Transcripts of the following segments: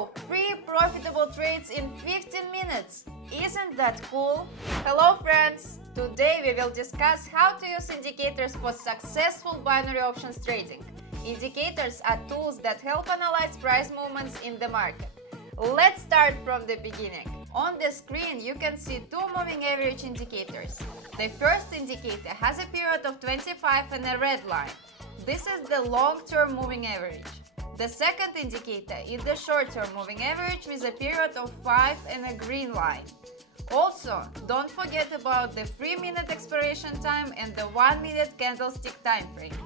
So, free profitable trades in 15 minutes. Isn't that cool? Hello friends! Today we will discuss how to use indicators for successful binary options trading. Indicators are tools that help analyze price movements in the market. Let's start from the beginning. On the screen you can see two moving average indicators. The first indicator has a period of 25 and a red line. This is the long-term moving average. The second indicator is the short-term moving average with a period of 5 and a green line. Also, don't forget about the 3-minute expiration time and the 1-minute candlestick time frame.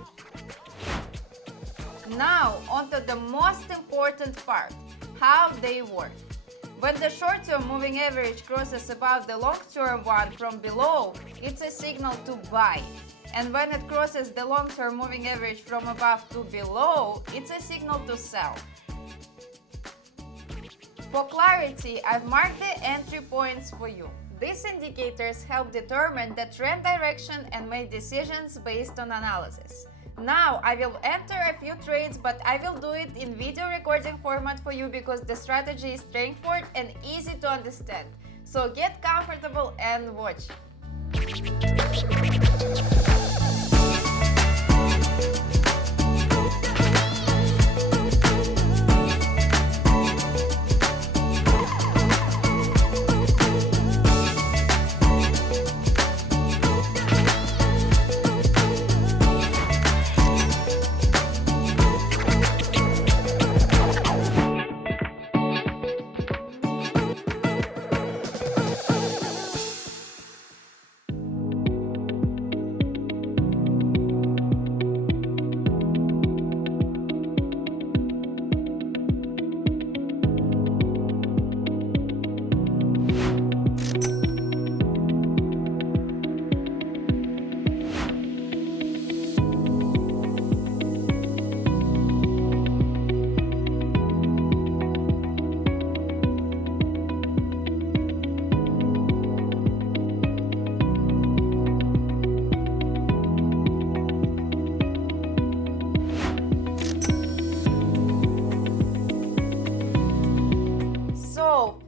Now, onto the most important part, how they work. When the short-term moving average crosses above the long-term one from below, it's a signal to buy. And when it crosses the long-term moving average from above to below, it's a signal to sell. For clarity, I've marked the entry points for you. These indicators help determine the trend direction and make decisions based on analysis. Now, I will enter a few trades, but I will do it in video recording format for you because the strategy is straightforward and easy to understand. So get comfortable and watch.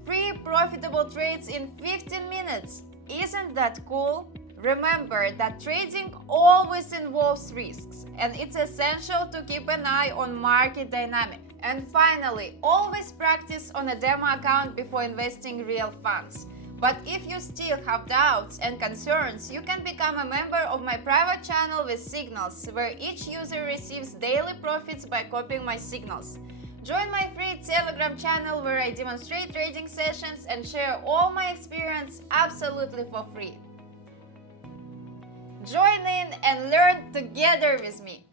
Free profitable trades in 15 minutes. Isn't that cool? Remember that trading always involves risks, and it's essential to keep an eye on market dynamics. And finally, always practice on a demo account before investing real funds. But if you still have doubts and concerns, you can become a member of my private channel with signals, where each user receives daily profits by copying my signals. Join my free Telegram channel where I demonstrate trading sessions and share all my experience absolutely for free. Join in and learn together with me.